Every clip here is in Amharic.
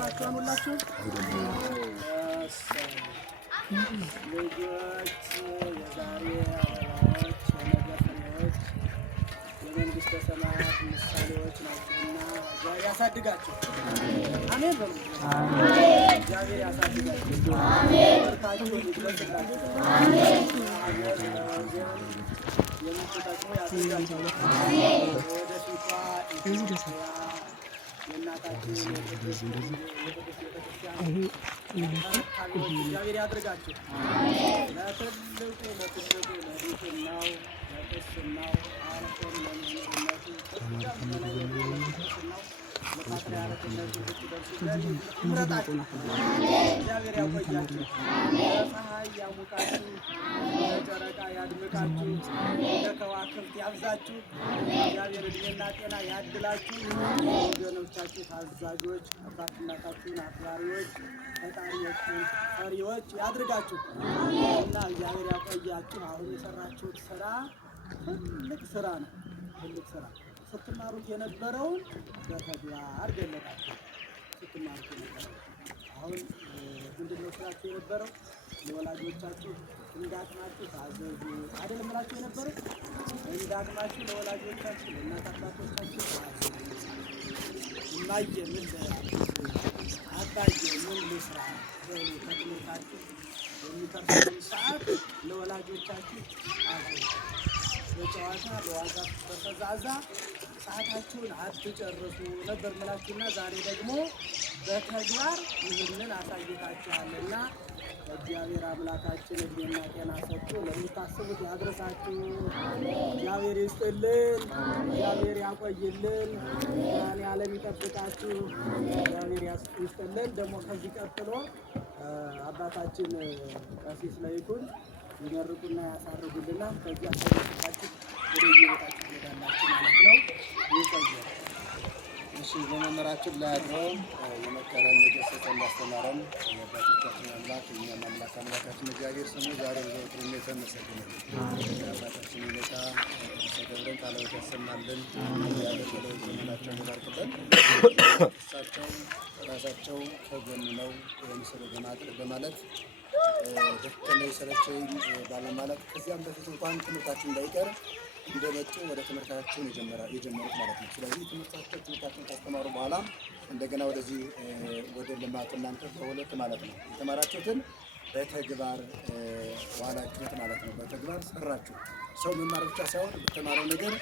ተሰብስባችኋል ሁላችሁ? ልጆች የዛሬ አበባዎች የነገ ፍሬዎች የመንግሥተ ሰማያት ምሳሌዎች ናችሁና እግዚአብሔር ያሳድጋችሁ። አሜን በሉ። እግዚአብሔር ያሳድጋችሁ። ትምህርታችሁን ይግለጽላችሁ። የምትጠቅሙ ያሳድጋችሁ። ወደፊቷ ኢትዮጵያ የእናታችን የቅድስት ቤተክርስቲያን እግዚአብሔር ያድርጋችሁ። ለትልቁ ለዲቁናው ለቅስናው አልፎም ለምንነቱ ለቅስናው ለፓትርያርክነቱ ብትደርሱለት ይምረጣችሁ። እግዚአብሔር ያቆያችሁ። ለፀሐይ ያሙቃችሁ፣ ለጨረቃ ያድምቃችሁ፣ ለከዋክብት ያብዛችሁ። እግዚአብሔር እድሜና ጤና ያድላችሁ። ወገኖቻችሁ ታዛዦች፣ አባት እናታችሁን አክባሪዎች፣ ፈጣሪዎችን ፈሪዎች ያድርጋችሁ እና እግዚአብሔር ያቆያችሁ። አሁን የሰራችሁት ስራ ትልቅ ስራ ነው። ትልቅ ስራ ስትማሩት የነበረውን በተግባር ገለጣችሁ። ስትማሩት የነበረው አሁን ምንድነው ስራችሁ የነበረው? ለወላጆቻችሁ እንዳቅማችሁ ታዘዙ አይደል ምላችሁ የነበረው? እንዳቅማችሁ ለወላጆቻችሁ ለእናት አባቶቻችሁ ታዘዙ። እማዬ ምን አባዬ ምን ልስራ በሉ። ከትምህርታችሁ የሚተርፉትን ሰዓት ለወላጆቻችሁ ታዘዙ። በጨዋታ በዋዛ በፈዛዛ ሰዓታችሁን አትጨርሱ ነበር ምላችሁና ዛሬ ደግሞ በተግባር ይህንን አሳይታችኋልና እግዚአብሔር አምላካችን እድሜና ጤና ሰጥቶ ለምታስቡት ያድረሳችሁ። እግዚአብሔር ይስጥልን፣ እግዚአብሔር ያቆይልን፣ ያለም ይጠብቃችሁ። እግዚአብሔር ይስጥልን። ደግሞ ከዚህ ቀጥሎ አባታችን ቀሲስ ለይኩን ይመርቁና ያሳርጉልና ከዚያ ተወጣጣችሁ ወደ የቤታችሁ ትሄዳላችሁ ማለት ነው። ይቆያል። እሺ በመምህራችን ላይ አድረው የመከረን የገሰጸን ያስተማረን የአባቶቻችን አምላክ የእኛም አምላካችን እግዚአብሔር ስሙ ዛሬ ዘወትር የተመሰገነ ይሁን። አባታችን ሁኔታ ተሰደብረን ቃላት ያሰማልን። ያለፈለው ዘመናቸውን ይባርክልን። እሳቸው ራሳቸው ከጎን ነው የምስሉ በማለት ደከመኝ ሰለቸኝ ባለማለት ከዚያም በፊት እንኳን ትምህርታችን እንዳይቀር እንደመጡ ወደ ትምህርታቸውን የጀመሩት ማለት ነው። ስለዚህ ትምህርታቸውን ካስተማሩ በኋላ እንደገና ወደዚህ ወደ ልማት እናንተ በሁለት ማለት ነው የተማራችሁትን በተግባር ዋላችሁት ማለት ነው። በተግባር ሰራችሁ። ሰው መማር ብቻ ሳይሆን በተማረው ነገር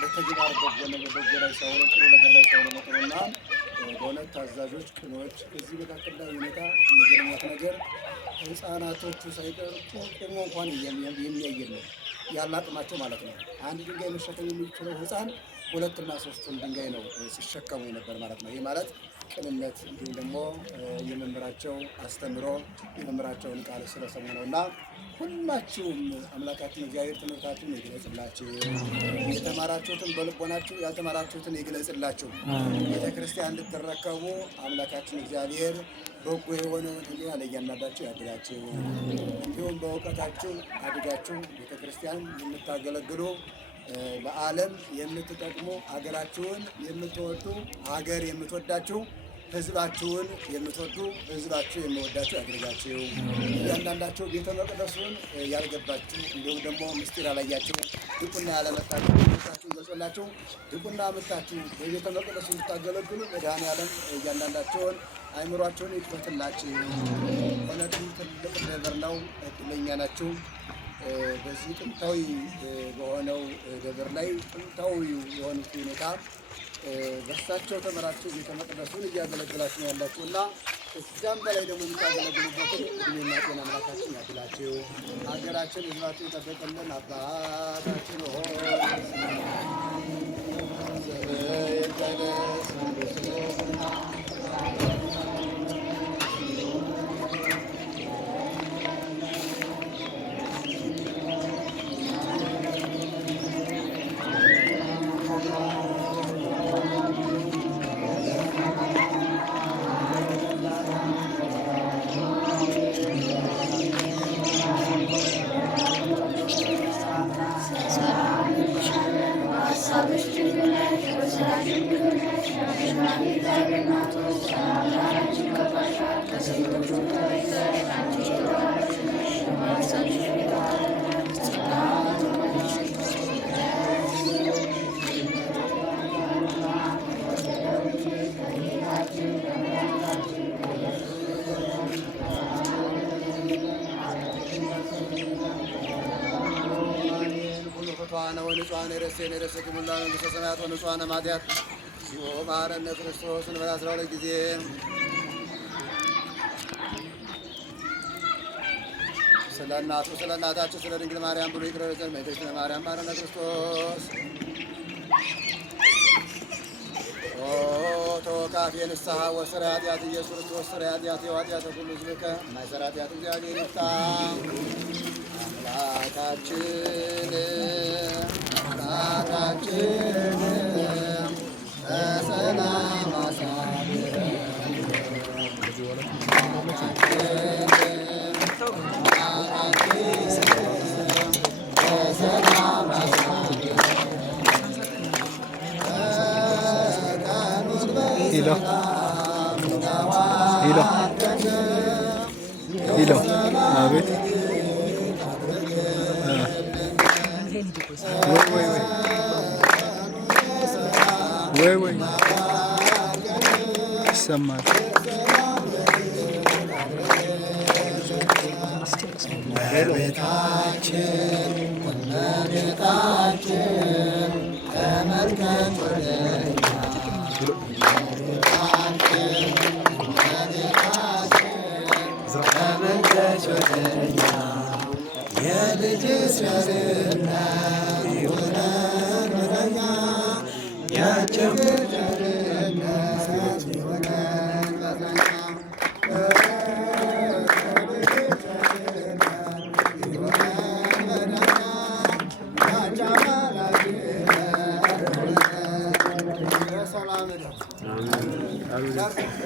በተግባር በጎ ላይ ሳይሆን ጥሩ ነገር ላይ ሳይሆን መጥሮና በእውነት ታዛዦች፣ ቅኖች እዚህ መካከል ላይ ሁኔታ የሚገርማት ነገር ህፃናቶቹ ሳይቀር ደግሞ እንኳን የሚያየን ያለ አቅማቸው ማለት ነው። አንድ ድንጋይ መሸከም የሚችለው ህፃን 2 እና 3 ድንጋይ ነው ሲሸከሙ ነበር ማለት ነው። ይህ ማለት ቅንነት እንዲሁም ደግሞ የመምህራቸው አስተምሮ የመምህራቸውን ቃል ስለሰሙ ነው እና ሁላችሁም አምላካችን እግዚአብሔር ትምህርታችሁን ይግለጽላችሁ። የተማራችሁትን በልቦናችሁ ያልተማራችሁትን ይግለጽላችሁ። ቤተክርስቲያን እንድትረከቡ አምላካችን እግዚአብሔር በጎ የሆነውን ሕሊና ለእያንዳንዳችሁ ያድላችሁ። እንዲሁም በእውቀታችሁ አድጋችሁ ቤተክርስቲያን የምታገለግሉ ለዓለም የምትጠቅሙ ሀገራችሁን የምትወዱ ሀገር የምትወዳችሁ ህዝባችሁን የምትወዱ ህዝባችሁ የሚወዳችሁ ያድርጋችሁ። እያንዳንዳችሁ ቤተ መቅደሱን ያልገባችሁ እንዲሁም ደግሞ ምስጢር ያላያችሁ ድቁና ያለመጣችሁ ቤታችሁን ገልጾላችሁ ድቁና መጣችሁ በቤተ መቅደሱ እንድታገለግሉ መድኃኔዓለም እያንዳንዳችሁን አእምሯችሁን ይክፈትላችሁ። እውነትም ትልቅ ነገር ነው። እድለኛ ናችሁ። በዚህ ጥንታዊ በሆነው ደብር ላይ ጥንታዊ የሆኑት ሁኔታ በሳቸው ተመራችሁ ቤተ መቅደሱን እያገለገላችሁ ነው ያላችሁና እዛም በላይ ደግሞ የምታገለግሉበትን እድሜና ጤና አምላካችን ያድላችሁ። ሀገራችን ህዝባችን ይጠብቅልን። አባታችን ሆይ Sabır, ወንጹሐነ ረሴነ ረሰኪ ሙላ መንግሥተ ሰማያት ወንጹሐነ ማትያት ሲኦ መሐረነ ክርስቶስ እንበል 12 ጊዜ ስለ እናቱ ስለ እናታችን ስለ ድንግል ማርያም ብሎ ይቅር ይበለን። እመቤታችን ማርያም መሐረነ ክርስቶስ ኦ ተወካፌ ንስሐ ወስረ ኃጢአት ኢየሱስ ክርስቶስ ስረ ኃጢአት የኃጢአት ሁሉ ዝብከ ማይሰራ ኃጢአት እግዚአብሔር ይፍታ። አምላካችን በሰላም አሳድረን ሂሎ አቤት ወይ ይሰማል። እመቤታችን ተመልከት ወደኛ የልጅሽ ቸርነት ይሁነን ወደኛ ያንቺም ቸርነት ይሁነን ወደኛ ሰላም